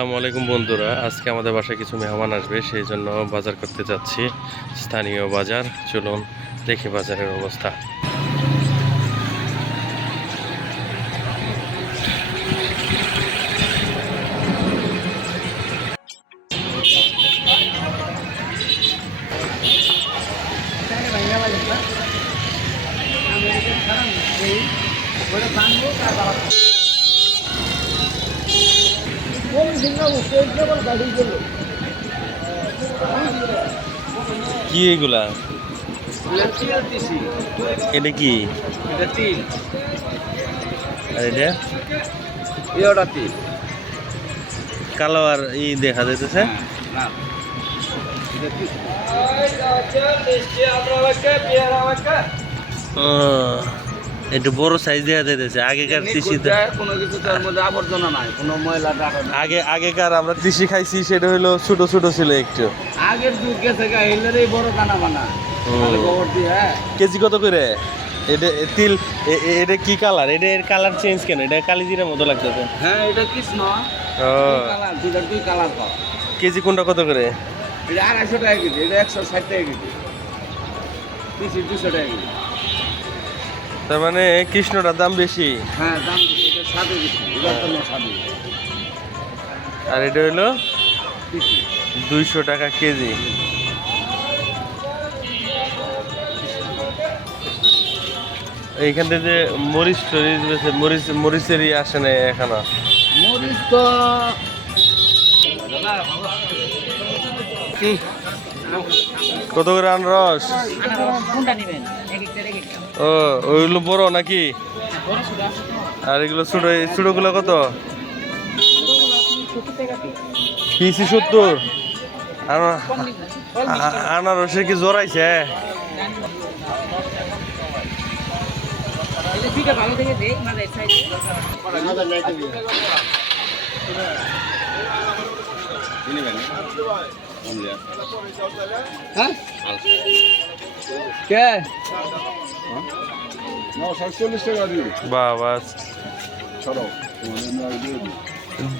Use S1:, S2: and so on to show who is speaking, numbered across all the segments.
S1: আসসালামু আলাইকুম বন্ধুরা। আজকে আমাদের বাসায় কিছু মেহমান আসবে, সেই জন্য বাজার করতে যাচ্ছি। স্থানীয় বাজার, চলুন দেখি বাজারের অবস্থা। কি এগুলা? এটা কি?
S2: এটা
S1: আর এটা? কালো আর ই দেখা যাইতেছে?
S2: না
S1: একটু বড় সাইজ দেখা যাইতেছে। আগেকার কৃষি
S2: কোনো কিছু তার মধ্যে আবর্জনা নাই কোনো ময়লা
S1: আগে আগেকার আমরা কৃষি খাইছি সেটা হলো ছোট ছোট ছিল একটু।
S2: আগের যুগ গেছে এলেরই বড় কানা বানা। হ্যাঁ।
S1: কেজি কত করে? এটা তিল এটা কি কালার এটা এর কালার চেঞ্জ কেন? এটা কালিজিরার মতো লাগতেছে।
S2: হ্যাঁ এটা কৃষ্ণ। দুই কালার পাও।
S1: কেজি কোনটা কত করে?
S2: এটা আড়াইশো টাকা কেজি এটা একশো ষাট টাকা কেজি। দুশো টাকা কেজি।
S1: তার মানে কৃষ্ণটার দাম বেশি?
S2: হ্যাঁ দাম বেশি,
S1: আর এটা হলো দুইশো টাকা কেজি। এইখান থেকে যে মরিচ টরিচ বেছে মরিচ মরিচেরই আসে না এখানে।
S2: মরিচ তো
S1: কত করে আনরস
S3: কোনটা নেবেন?
S1: ও ওইগুলো বড় নাকি? আর এগুলো ছোট এই ছোটগুলো কত?
S3: পিস
S1: সত্তর? আনা- আ- আনারসের কি জোরাইছে
S2: হ্যাঁ? কে?
S1: বাবা।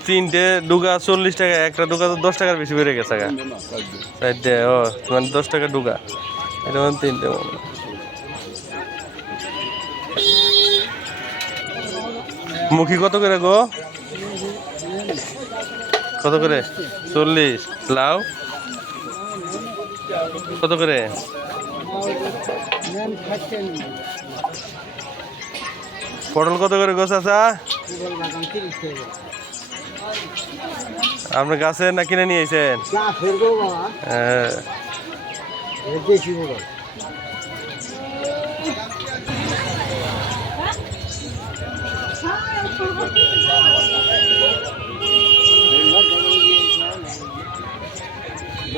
S1: তিনটে ডুগা চল্লিশ টাকা একটা ডুগা তো দশ টাকার বেশি বেড়ে গেছে চারটে ও মানে দশ টাকা ডুগা। এটা মানে তিনটে মনে। মুখি কত করে গো? কত করে? চল্লিশ। লাউ? কত করে? পটল কত করে গো চাচা আপনি গাছে না কিনে নিয়েছেন হ্যাঁ।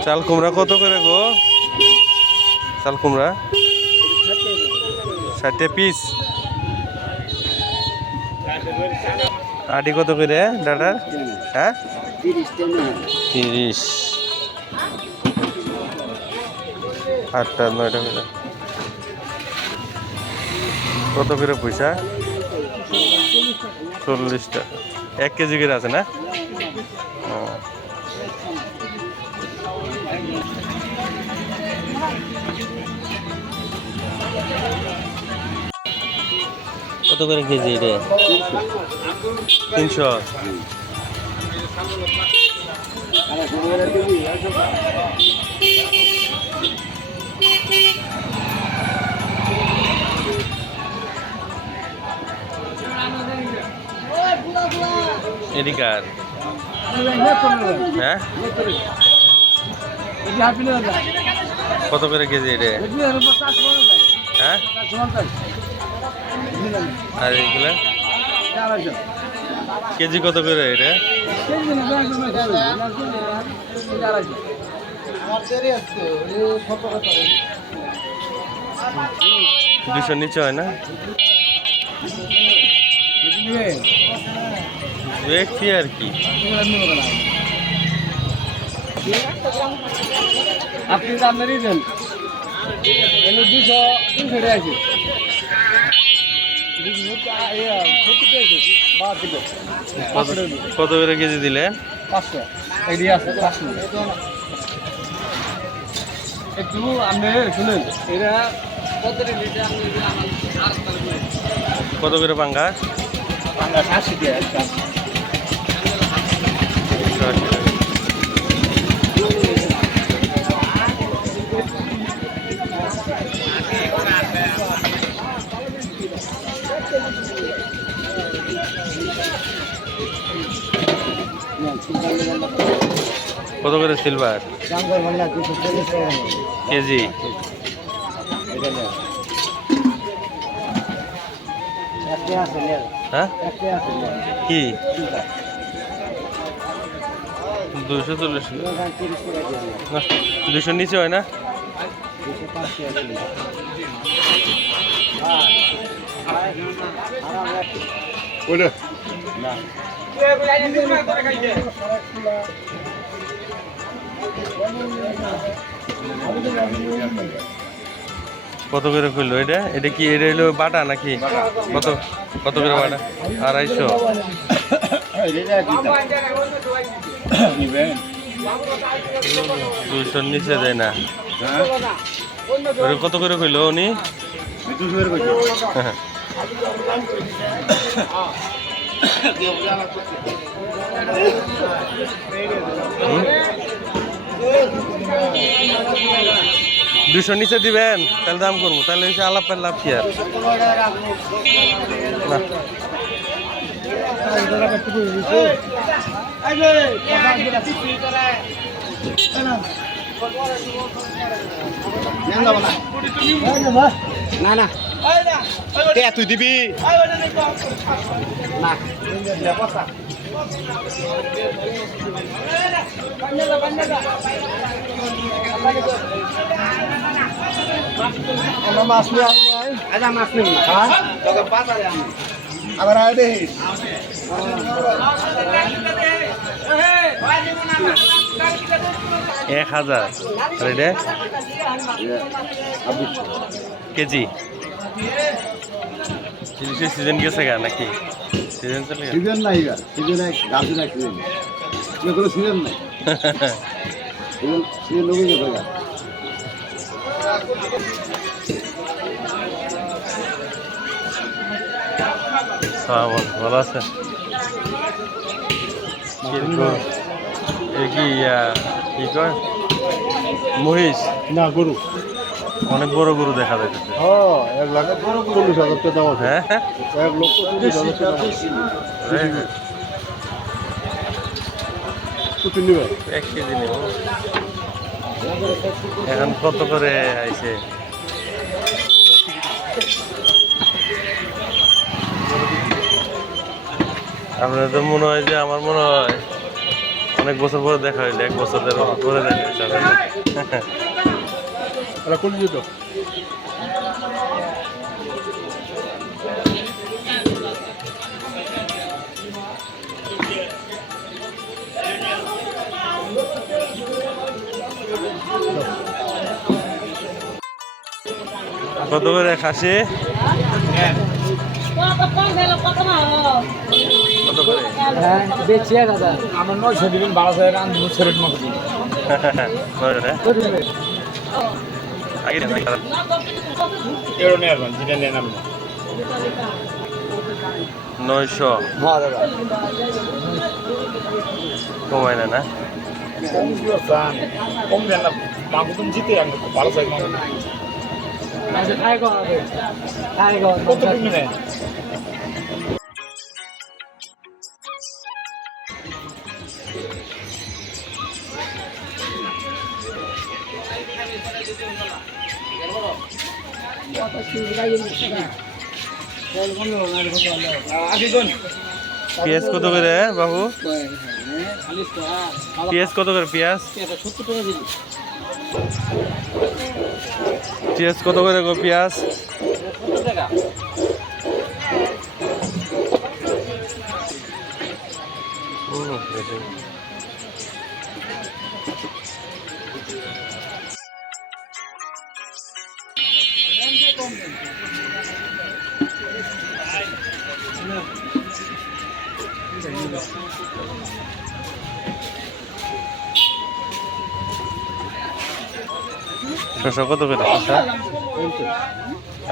S1: চাল কুমড়া কত করে গো? চাল কুমড়া? ষাটটা পিস আটি কত করে ডাটার হ্যাঁ? তিরিশ। আটটা নয়টা করে। কত করে পয়সা? চল্লিশ টাকা। এক কেজি করে আছে না? করে কেজি এটা তিনশো। এদিকার। হ্যাঁ? কত করে কেজি এটা হ্যাঁ? আর এগুলা কেজি কত করে এটা? দুশো নিচে হয় না? ব্যক্তি আর কি।
S2: আপনি দাম এলো দুশো তিনশো আছে
S1: কত করে কেজি দিলে?
S2: পাঁচশো। এডি আছে পাঁচশো। একটু আপনি শুনেন এরা কত
S1: করে পাঙ্গা?
S2: আশি
S1: টাকা। কত করে সিলভার কেজি? হ্যাঁ? কি? দুশো চল্লিশ।
S2: তিরিশ টাকা কেজি
S1: না দুশো নিচে হয় না? কত করে খুললো এটা? এটা কি এটা হলো বাটা নাকি? কত কত করে বাটা? আড়াইশো। দুশোর নিচে দেয় না। কত করে খুললো উনি? দুশোর নিচে দিবেন তাহলে দাম করব। তাহলে হচ্ছে আলাপের লাভ কি আর? না
S2: না। না কে তুই দিবি। না। আমরা মাছ নিয়ে আসব আচ্ছা মাছ নিব হ্যাঁ? আবার আয় দে
S1: এক হাজার। কেজি। ইলিশের সিজন গেছে গা নাকি? সিজন চলে গেছে?
S2: সিজন নাই গা সিজন নাই গাছে নাই সিজন না কোনো সিজন নাই। সিজন সিজন গেছে গা।
S1: হ্যাঁ ভালো আছে? কি মহিষ?
S2: না গরু।
S1: অনেক বড় গরু দেখা যাচ্ছে
S2: হ্যাঁ এক লাখ চল্লিশ হাজার টাকা দাম আছে।
S1: হ্যাঁ
S2: এক লক্ষ চল্লিশ হাজার টাকা।
S1: হ্যাঁ,
S2: কুচি নিবে
S1: এক কেজি নেব। এখন কত করে আইছে? আপনার তো মনে হয় যে আমার মনে হয় অনেক বছর পরে দেখা হইল এক বছর পরে দেখা হয়েছে।
S2: এটা যেত
S1: কত করে খাসি? কত করে?
S3: হ্যাঁ বেশি এক হাজার আমার নয়শো দিবেন বারোশো টাকা আমি ছেড়ে মতো
S1: নয়শো কমায় না না
S2: কম দেন না মাংস তুমি জিতে আমি ভালো চাই কত
S1: পেঁয়াজ কত করে বাবু? পেঁয়াজ কত করে পেঁয়াজ? পেঁয়াজ কত করে গো পেঁয়াজ? শশা কত করে? শশা?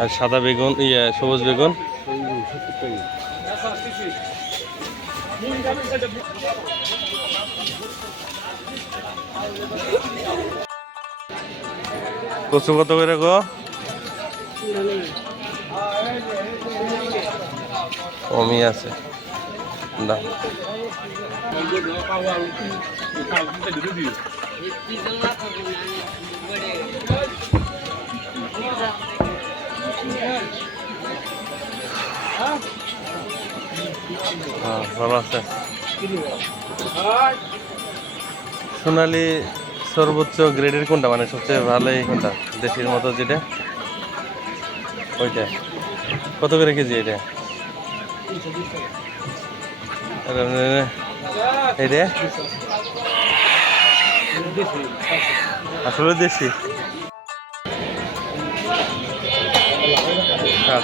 S1: আর সাদা বেগুন ইয়ে সবুজ বেগুন? কচু কত করে গো? কমই আছে। দাম হ্যাঁ ভালো আছে। সোনালি সর্বোচ্চ গ্রেডের কোনটা? মানে সবচেয়ে ভালো এই কোনটা? দেশির মতো যেটা? ওইটা। কত করে কেজি এটা? এইটা আসলে দেশি। হ্যাঁ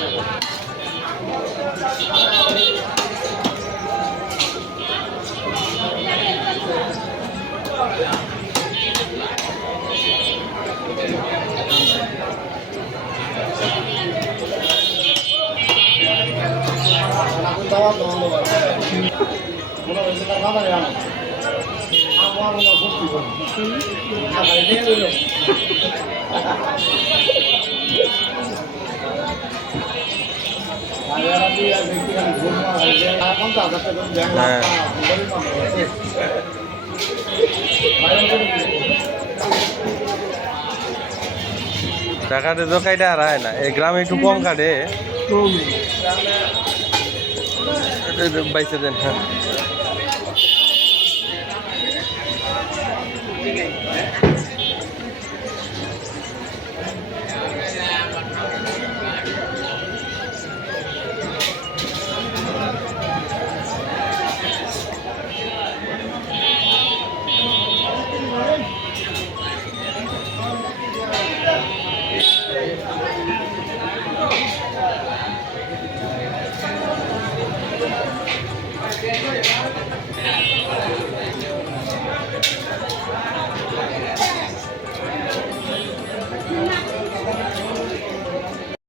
S1: টাকাতে তো কাইটা হারায় না। এই গ্রামে একটু কম কাটে। বাইসে দেন হ্যাঁ।